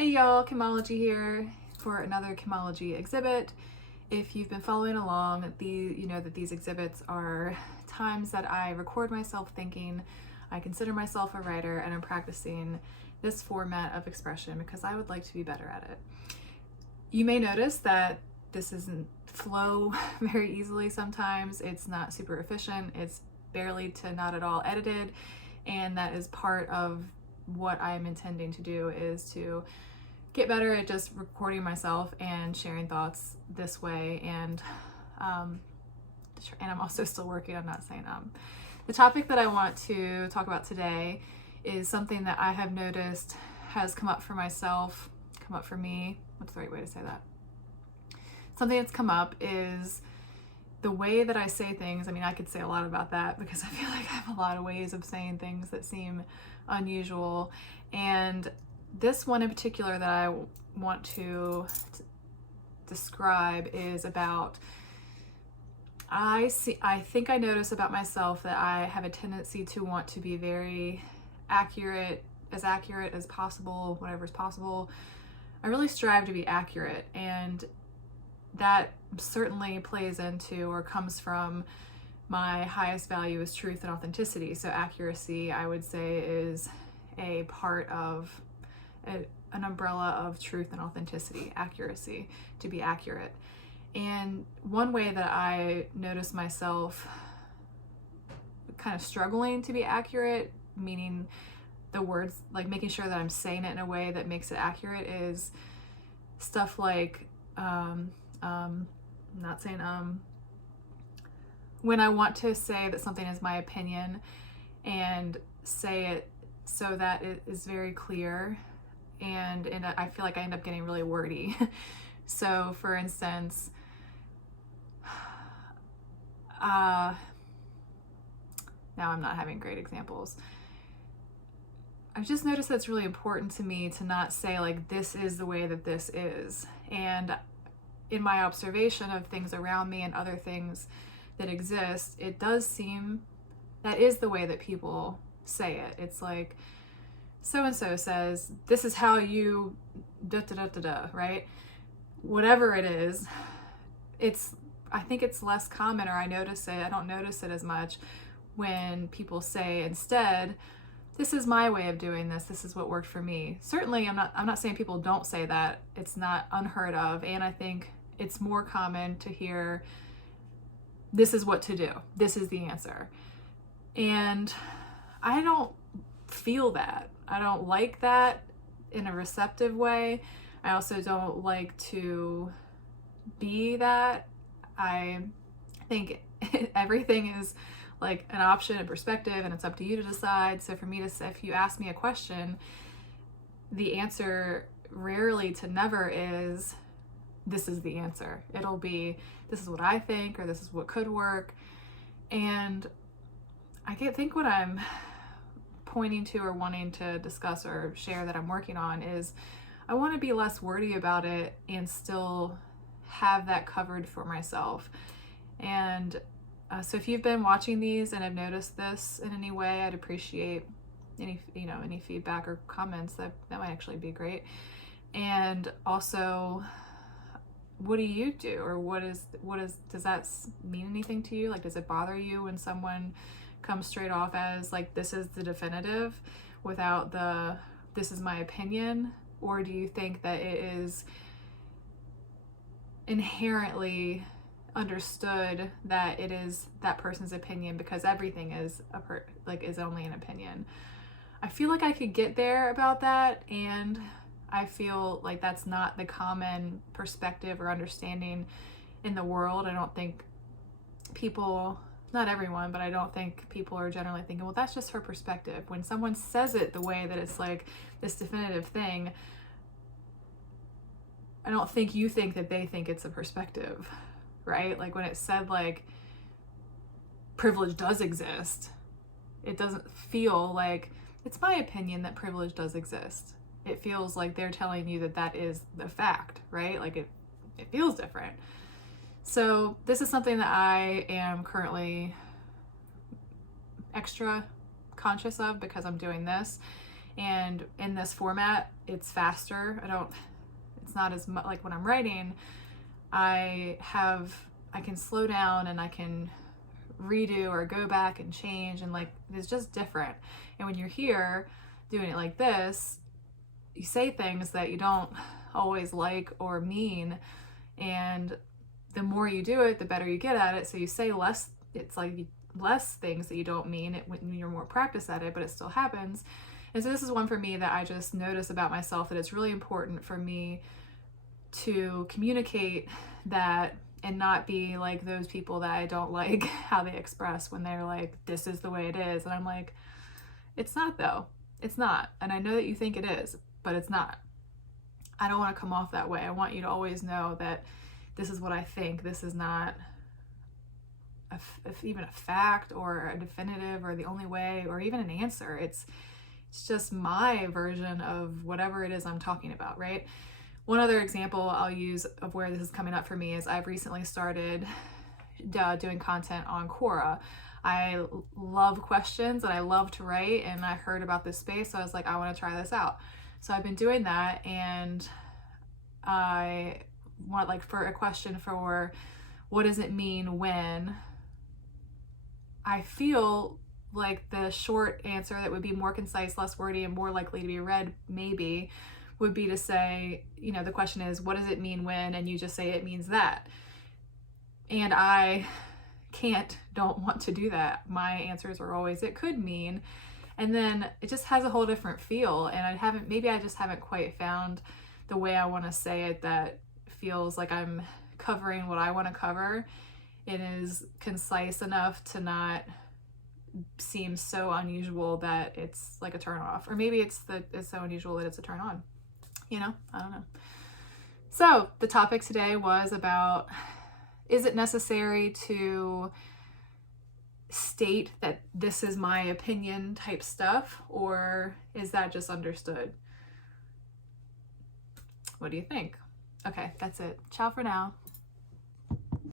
Hey y'all, Chemology here for another Chemology exhibit. If you've been following along, you know that these exhibits are times that I record myself thinking. I consider myself a writer and I'm practicing this format of expression because I would like to be better at it. You may notice that this doesn't flow very easily sometimes. It's not super efficient. It's barely to not at all edited, and that is part of what I'm intending to do, is to get better at just recording myself and sharing thoughts this way. And I'm also still working on not saying The topic that I want to talk about today is something that I have noticed has come up for me. What's the right way to say that? Something that's come up is the way that I say things. I mean, I could say a lot about that because I feel like I have a lot of ways of saying things that seem unusual. And this one in particular that I want to describe is about, I think I notice about myself that I have a tendency to want to be very accurate as possible, whatever is possible. I really strive to be accurate, and that certainly plays into or comes from my highest value is truth and authenticity. So accuracy, I would say, is a part of an umbrella of truth and authenticity, accuracy, to be accurate. And one way that I notice myself kind of struggling to be accurate, meaning the words, like making sure that I'm saying it in a way that makes it accurate, is stuff like not saying when I want to say that something is my opinion and say it so that it is very clear, and I feel like I end up getting really wordy. So for instance, now I'm not having great examples. I've just noticed that it's really important to me to not say like, this is the way that this is. And in my observation of things around me and other things that exist, it does seem that is the way that people say it. It's like, so-and-so says, this is how you da-da-da-da-da, right? Whatever it is, I think it's less common, or I don't notice it as much when people say instead, this is my way of doing this. This is what worked for me. Certainly, I'm not saying people don't say that. It's not unheard of. And I think it's more common to hear, this is what to do. This is the answer. And I don't feel that. I don't like that in a receptive way. I also don't like to be that. I think everything is like an option and perspective, and it's up to you to decide. So for me to say, if you ask me a question, the answer rarely to never is, this is the answer. It'll be, this is what I think, or this is what could work. And I think what I'm pointing to or wanting to discuss or share that I'm working on is, I want to be less wordy about it and still have that covered for myself. And so if you've been watching these and have noticed this in any way, I'd appreciate any feedback or comments. That might actually be great. And also, what do you do, or does that mean anything to you? Like, does it bother you when someone comes straight off as like, this is the definitive without the, this is my opinion? Or do you think that it is inherently understood that it is that person's opinion because everything is is only an opinion? I feel like I could get there about that, and I feel like that's not the common perspective or understanding in the world. I don't think people, not everyone, but I don't think people are generally thinking, well, that's just her perspective. When someone says it the way that it's like this definitive thing, I don't think you think that they think it's a perspective, right? Like when it's said like, privilege does exist, it doesn't feel like, it's my opinion that privilege does exist. It feels like they're telling you that that is the fact, right? Like it feels different. So this is something that I am currently extra conscious of because I'm doing this. And in this format, it's faster. It's not as much like when I'm writing, I can slow down and I can redo or go back and change, and like it's just different. And when you're here doing it like this, you say things that you don't always like or mean, and the more you do it, the better you get at it. So you say less, it's like less things that you don't mean it when you're more practiced at it, but it still happens. And so this is one for me that I just notice about myself, that it's really important for me to communicate that and not be like those people that I don't like how they express when they're like, this is the way it is. And I'm like, it's not though. It's not. And I know that you think it is, but it's not. I don't want to come off that way. I want you to always know that this is what I think. This is not even a fact or a definitive or the only way or even an answer. It's just my version of whatever it is I'm talking about, right? One other example I'll use of where this is coming up for me is I've recently started doing content on Quora. I love questions and I love to write, and I heard about this space, so I was like, I want to try this out. So I've been doing that, and I want like for a question for what does it mean when, I feel like the short answer that would be more concise, less wordy, and more likely to be read maybe would be to say, you know, the question is, what does it mean when? And you just say it means that. And I don't want to do that. My answers are always, it could mean, and then it just has a whole different feel. And maybe I just haven't quite found the way I want to say it that feels like I'm covering what I want to cover. It is concise enough to not seem so unusual that it's like a turn off, or maybe it's so unusual that it's a turn on. You know, I don't know. So the topic today was about, is it necessary to state that this is my opinion type stuff, or is that just understood? What do you think? Okay, that's it. Ciao for now.